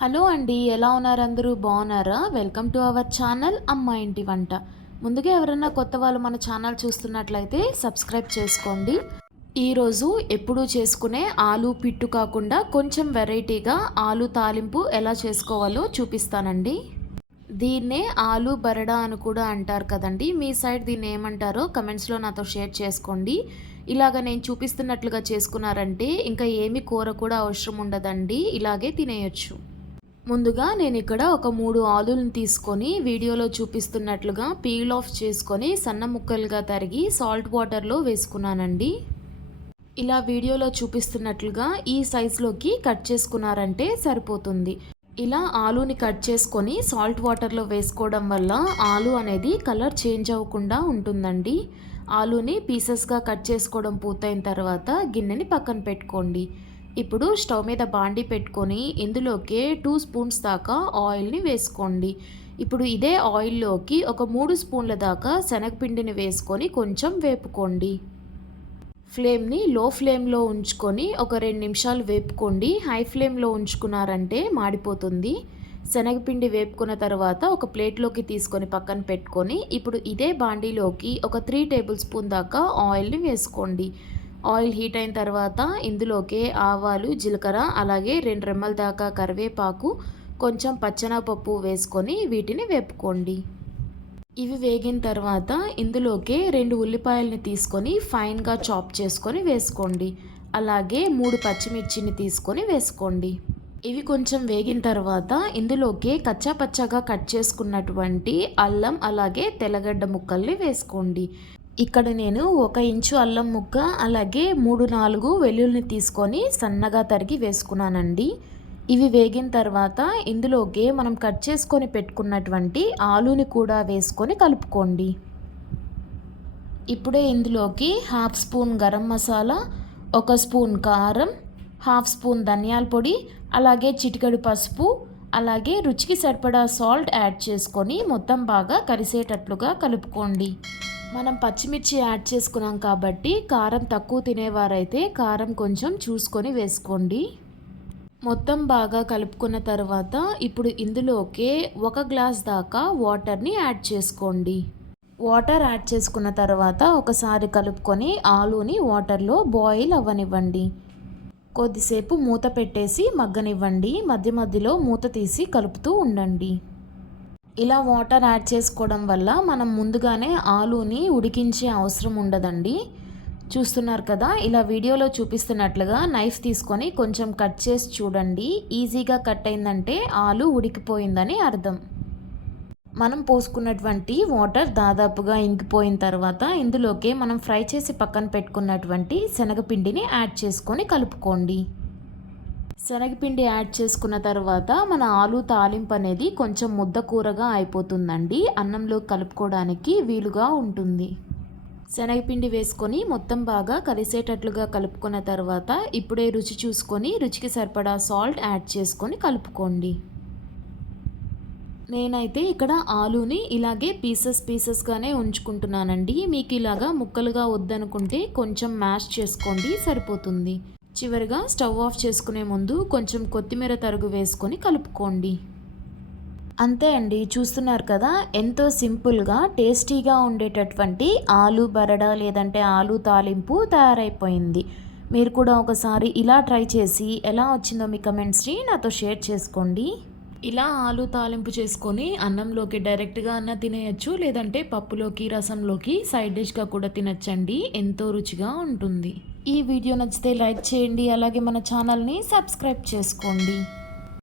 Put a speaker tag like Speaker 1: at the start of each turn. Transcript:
Speaker 1: Hello అండి ఎలా ఉన్నారు అందరూ? బాగున్నారా? వెల్కమ్ టు అవర్ ఛానల్ అమ్మ ఇంటి వంట. ముందుగా ఎవరైనా కొత్త వాళ్ళు మన ఛానల్ చూస్తున్నట్లయితే సబ్స్క్రైబ్ చేసుకోండి. ఈరోజు ఎప్పుడూ చేసుకునే ఆలు పిట్టు కాకుండా కొంచెం వెరైటీగా ఆలు తాలింపు ఎలా చేసుకోవాలో చూపిస్తానండి. దీన్నే ఆలు బరడా అని కూడా అంటారు కదండి. మీ సైడ్ దీన్ని ఏమంటారో కమెంట్స్లో నాతో షేర్ చేసుకోండి. ఇలాగ నేను చూపిస్తున్నట్లుగా చేసుకున్నారంటే ఇంకా ఏమి కూర కూడా అవసరం ఉండదండి. ఇలాగే తినేయచ్చు. ముందుగా నేను ఇక్కడ ఒక మూడు ఆలులను తీసుకొని వీడియోలో చూపిస్తున్నట్లుగా పీల్ ఆఫ్ చేసుకొని సన్న ముక్కలుగా తరిగి సాల్ట్ వాటర్లో వేసుకున్నానండి. ఇలా వీడియోలో చూపిస్తున్నట్లుగా ఈ సైజులోకి కట్ చేసుకున్నారంటే సరిపోతుంది. ఇలా ఆలుని కట్ చేసుకొని సాల్ట్ వాటర్లో వేసుకోవడం వల్ల ఆలు అనేది కలర్ చేంజ్ అవ్వకుండా ఉంటుందండి. ఆలుని పీసెస్గా కట్ చేసుకోవడం పూర్తయిన తర్వాత గిన్నెని పక్కన పెట్టుకోండి. ఇప్పుడు స్టవ్ మీద బాండి పెట్టుకొని ఇందులోకి టూ స్పూన్స్ దాకా ఆయిల్ని వేసుకోండి. ఇప్పుడు ఇదే ఆయిల్లోకి ఒక మూడు స్పూన్ల దాకా శనగపిండిని వేసుకొని కొంచెం వేపుకోండి. ఫ్లేమ్ని లో ఫ్లేమ్లో ఉంచుకొని ఒక రెండు నిమిషాలు వేపుకోండి. హై ఫ్లేమ్లో ఉంచుకున్నారంటే మాడిపోతుంది. శనగపిండి వేపుకున్న తర్వాత ఒక ప్లేట్లోకి తీసుకొని పక్కన పెట్టుకొని ఇప్పుడు ఇదే బాండీలోకి ఒక త్రీ టేబుల్ స్పూన్ దాకా ఆయిల్ని వేసుకోండి. ఆయిల్ హీట్ అయిన తర్వాత ఇందులోకి ఆవాలు జీలకర్ర అలాగే రెండు రెమ్మల దాకా కరివేపాకు కొంచెం పచ్చనపప్పు వేసుకొని వీటిని వేపుకోండి. ఇవి వేగిన తర్వాత ఇందులోకి రెండు ఉల్లిపాయలని తీసుకొని ఫైన్గా చాప్ చేసుకొని వేసుకోండి. అలాగే మూడు పచ్చిమిర్చిని తీసుకొని వేసుకోండి. ఇవి కొంచెం వేగిన తర్వాత ఇందులోకి కచ్చా పచ్చగా కట్ చేసుకున్నటువంటి అల్లం అలాగే తెల్లగడ్డ ముక్కల్ని వేసుకోండి. ఇక్కడ నేను ఒక ఇంచు అల్లం ముక్క అలాగే మూడు నాలుగు వెల్లుల్ని తీసుకొని సన్నగా తరిగి వేసుకున్నానండి. ఇవి వేగిన తర్వాత ఇందులోకి మనం కట్ చేసుకొని పెట్టుకున్నటువంటి ఆలూని కూడా వేసుకొని కలుపుకోండి. ఇప్పుడే ఇందులోకి హాఫ్ స్పూన్ గరం మసాలా ఒక స్పూన్ కారం హాఫ్ స్పూన్ ధనియాల పొడి అలాగే చిటికెడు పసుపు అలాగే రుచికి సరిపడా సాల్ట్ యాడ్ చేసుకొని మొత్తం బాగా కలిసేటట్లుగా కలుపుకోండి. మనం పచ్చిమిర్చి యాడ్ చేసుకున్నాం కాబట్టి కారం తక్కువ తినేవారైతే కారం కొంచెం చూసుకొని వేసుకోండి. మొత్తం బాగా కలుపుకున్న తర్వాత ఇప్పుడు ఇందులోకే ఒక గ్లాస్ దాకా వాటర్ని యాడ్ చేసుకోండి. వాటర్ యాడ్ చేసుకున్న తర్వాత ఒకసారి కలుపుకొని ఆలూని వాటర్లో బాయిల్ అవ్వనివ్వండి. కొద్దిసేపు మూత పెట్టేసి మగ్గనివ్వండి. మధ్య మధ్యలో మూత తీసి కలుపుతూ ఉండండి. ఇలా వాటర్ యాడ్ చేసుకోవడం వల్ల మనం ముందుగానే ఆలూని ఉడికించే అవసరం ఉండదండి. చూస్తున్నారు కదా ఇలా వీడియోలో చూపిస్తున్నట్లుగా నైఫ్ తీసుకొని కొంచెం కట్ చేసి చూడండి. ఈజీగా కట్ అయిందంటే ఆలు ఉడికిపోయిందని అర్థం. మనం పోసుకున్నటువంటి వాటర్ దాదాపుగా ఇంకిపోయిన తర్వాత ఇందులోకి మనం ఫ్రై చేసి పక్కన పెట్టుకున్నటువంటి శనగపిండిని యాడ్ చేసుకొని కలుపుకోండి. శనగపిండి యాడ్ చేసుకున్న తర్వాత మన ఆలు తాలింపు అనేది కొంచెం ముద్ద కూరగా అయిపోతుందండి. అన్నంలో కలుపుకోవడానికి వీలుగా ఉంటుంది. శనగపిండి వేసుకొని మొత్తం బాగా కలిసేటట్లుగా కలుపుకున్న తర్వాత ఇప్పుడే రుచి చూసుకొని రుచికి సరిపడా సాల్ట్ యాడ్ చేసుకొని కలుపుకోండి. నేనైతే ఇక్కడ ఆలూని ఇలాగే పీసెస్ పీసెస్గానే ఉంచుకుంటున్నానండి. మీకు ఇలాగా ముక్కలుగా వద్దనుకుంటే కొంచెం మ్యాష్ చేసుకోండి సరిపోతుంది. చివరిగా స్టవ్ ఆఫ్ చేసుకునే ముందు కొంచెం కొత్తిమీర తరుగు వేసుకొని కలుపుకోండి. అంతే అండి చూస్తున్నారు కదా ఎంతో సింపుల్గా టేస్టీగా ఉండేటటువంటి ఆలు బరడా లేదంటే ఆలు తాలింపు తయారైపోయింది. మీరు కూడా ఒకసారి ఇలా ట్రై చేసి ఎలా వచ్చిందో మీ కమెంట్స్ని నాతో షేర్ చేసుకోండి. ఇలా ఆలు తాలింపు చేసుకొని అన్నంలోకి డైరెక్ట్గా అన్న తినేయచ్చు లేదంటే పప్పులోకి రసంలోకి సైడ్ డిష్గా కూడా తినచ్చండి. ఎంతో రుచిగా ఉంటుంది. ఈ వీడియో నచ్చితే లైక్ చేయండి అలాగే మన ఛానల్ని సబ్స్క్రైబ్ చేసుకోండి.